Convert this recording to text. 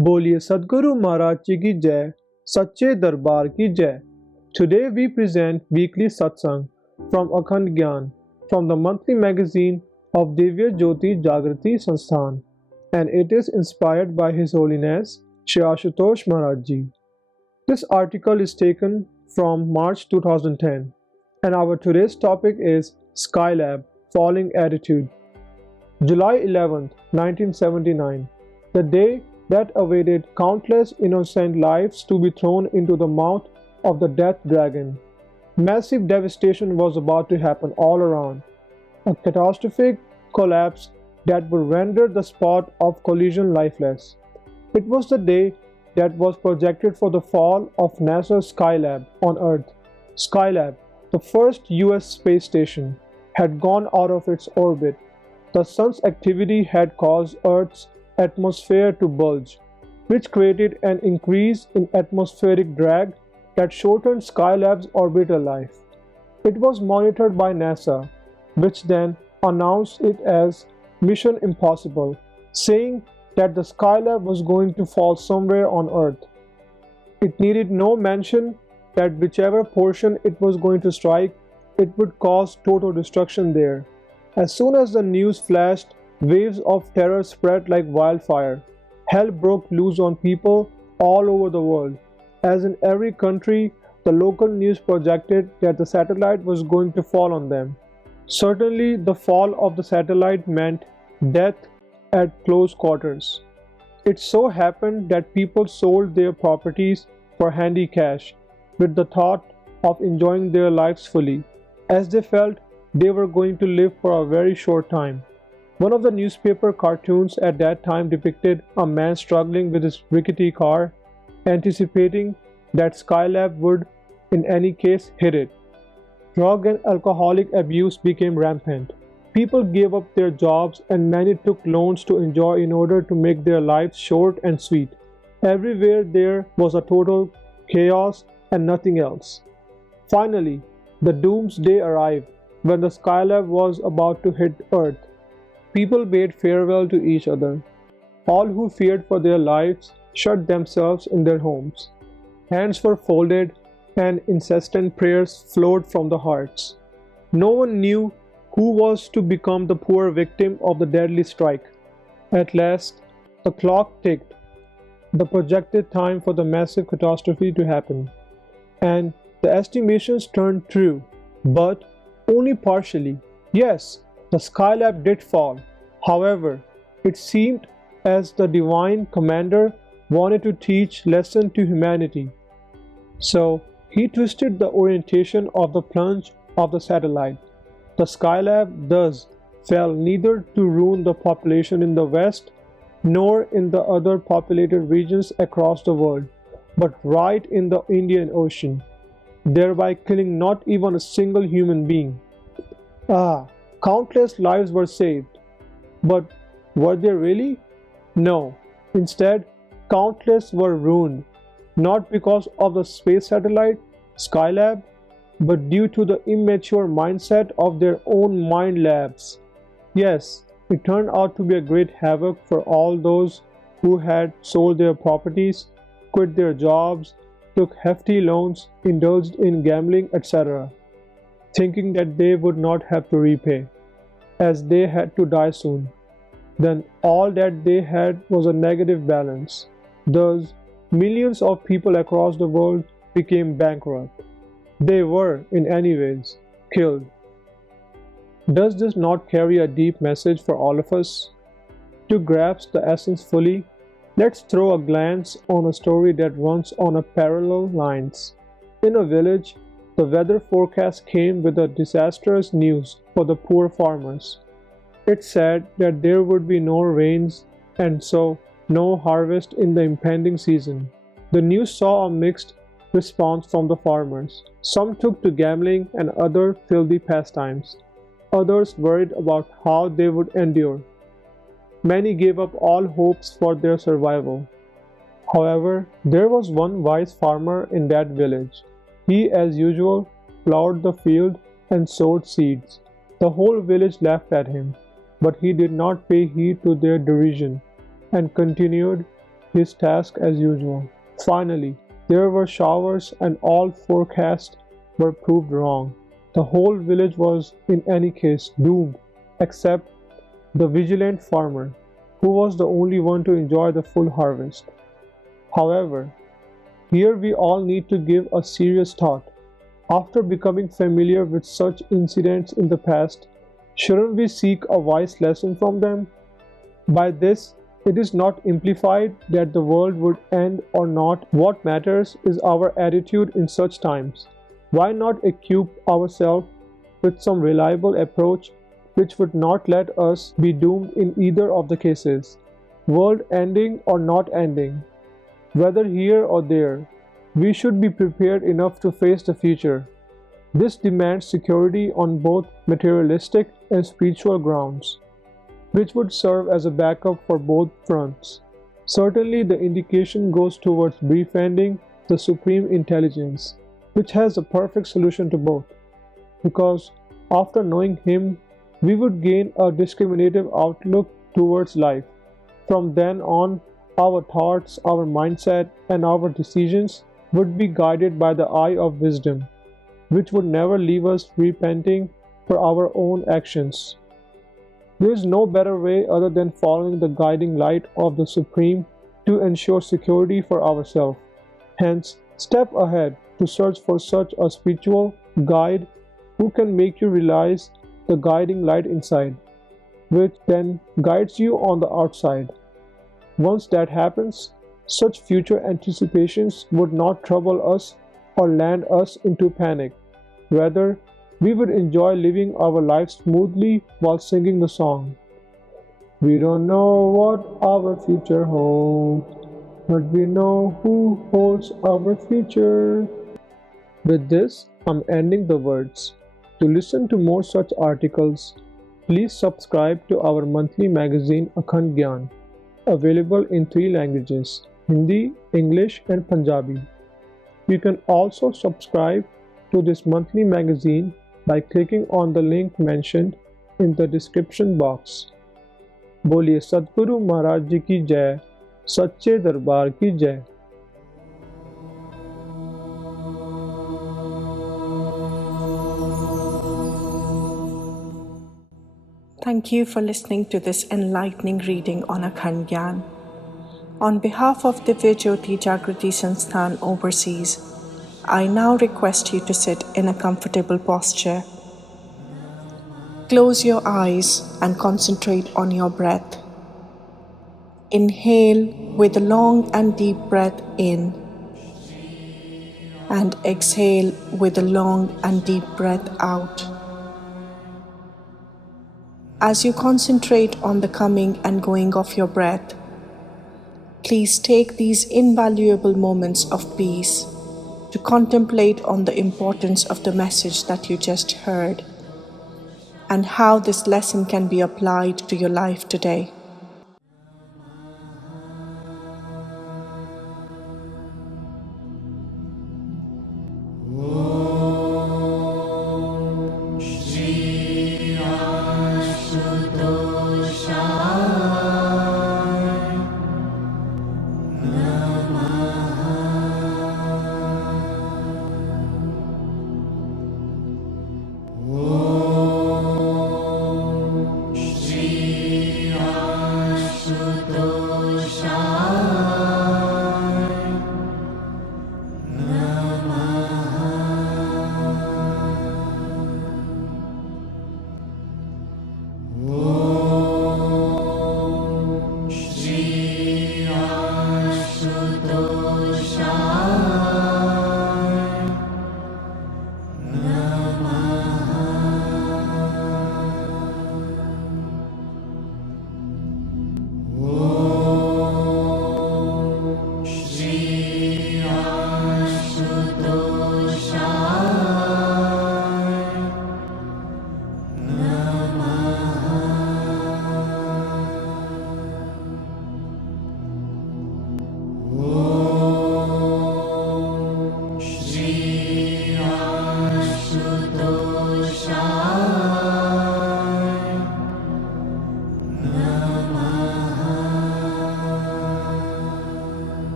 बोलिए सद्गुरु महाराज जी की जय, सच्चे दरबार की जय. Today we present weekly satsang from Akhand Gyan from the monthly magazine of Divya Jyoti Jagrati Sansthan, and it is inspired by His Holiness Shri Ashutosh Maharaj Ji. This article is taken from March 2010, and our today's topic is Skylab Falling Attitude. July 11th, 1979, the day that awaited countless innocent lives to be thrown into the mouth of the death dragon. Massive devastation was about to happen all around. A catastrophic collapse that would render the spot of collision lifeless. It was the day that was projected for the fall of NASA's Skylab on Earth. Skylab, the first US space station, had gone out of its orbit. The sun's activity had caused Earth's atmosphere to bulge, which created an increase in atmospheric drag that shortened Skylab's orbital life. It was monitored by NASA, which then announced it as Mission Impossible, saying that the Skylab was going to fall somewhere on Earth. It needed no mention that whichever portion it was going to strike, it would cause total destruction there. As soon as the news flashed, waves of terror spread like wildfire. Hell broke loose on people all over the world. As in every country, the local news projected that the satellite was going to fall on them. Certainly, the fall of the satellite meant death at close quarters. It so happened that people sold their properties for handy cash, with the thought of enjoying their lives fully, as they felt they were going to live for a very short time. One of the newspaper cartoons at that time depicted a man struggling with his rickety car, anticipating that Skylab would, in any case, hit it. Drug and alcoholic abuse became rampant. People gave up their jobs and many took loans to enjoy in order to make their lives short and sweet. Everywhere there was a total chaos and nothing else. Finally, the doomsday arrived when the Skylab was about to hit Earth. People bade farewell to each other. All who feared for their lives shut themselves in their homes. Hands were folded and incessant prayers flowed from the hearts. No one knew who was to become the poor victim of the deadly strike. At last, the clock ticked, the projected time for the massive catastrophe to happen. And the estimations turned true, but only partially. Yes, the Skylab did fall. However, it seemed as the divine commander wanted to teach lesson to humanity. So he twisted the orientation of the plunge of the satellite. The Skylab thus fell neither to ruin the population in the west nor in the other populated regions across the world, but right in the Indian Ocean, thereby killing not even a single human being. Countless lives were saved. But were they really? No. Instead, countless were ruined, not because of the space satellite, Skylab, but due to the immature mindset of their own mind labs. Yes, it turned out to be a great havoc for all those who had sold their properties, quit their jobs, took hefty loans, indulged in gambling, etc., thinking that they would not have to repay, as they had to die soon. Then all that they had was a negative balance. Thus, millions of people across the world became bankrupt. They were, in any ways, killed. Does this not carry a deep message for all of us? To grasp the essence fully, let's throw a glance on a story that runs on a parallel lines. In a village, the weather forecast came with a disastrous news for the poor farmers. It said that there would be no rains and so no harvest in the impending season. The news saw a mixed response from the farmers. Some took to gambling and other filthy pastimes. Others worried about how they would endure. Many gave up all hopes for their survival. However, there was one wise farmer in that village. He, as usual, plowed the field and sowed seeds. The whole village laughed at him, but he did not pay heed to their derision and continued his task as usual. Finally, there were showers, and all forecasts were proved wrong. The whole village was, in any case, doomed, except the vigilant farmer, who was the only one to enjoy the full harvest. However, here we all need to give a serious thought. After becoming familiar with such incidents in the past, shouldn't we seek a wise lesson from them? By this, it is not implied that the world would end or not. What matters is our attitude in such times. Why not equip ourselves with some reliable approach which would not let us be doomed in either of the cases, world ending or not ending? Whether here or there, we should be prepared enough to face the future. This demands security on both materialistic and spiritual grounds, which would serve as a backup for both fronts. Certainly, the indication goes towards befriending the Supreme Intelligence, which has a perfect solution to both, because after knowing Him, we would gain a discriminative outlook towards life. From then on, our thoughts, our mindset, and our decisions would be guided by the eye of wisdom, which would never leave us repenting for our own actions. There is no better way other than following the guiding light of the Supreme to ensure security for ourselves. Hence, step ahead to search for such a spiritual guide who can make you realize the guiding light inside, which then guides you on the outside. Once that happens, such future anticipations would not trouble us or land us into panic. Rather, we would enjoy living our lives smoothly while singing the song. We don't know what our future holds, but we know who holds our future. With this, I'm ending the words. To listen to more such articles, please subscribe to our monthly magazine Akhand Gyan, available in 3 languages: Hindi, English, and Punjabi. You can also subscribe to this monthly magazine by clicking on the link mentioned in the description box. बोलिए सतगुरु महाराज जी की जय, सच्चे दरबार की जय. Thank you for listening to this enlightening reading on Akhand Gyan. On behalf of Divya Jyoti Jagriti Sansthan Overseas, I now request you to sit in a comfortable posture. Close your eyes and concentrate on your breath. Inhale with a long and deep breath in, and exhale with a long and deep breath out. As you concentrate on the coming and going of your breath, please take these invaluable moments of peace to contemplate on the importance of the message that you just heard and how this lesson can be applied to your life today.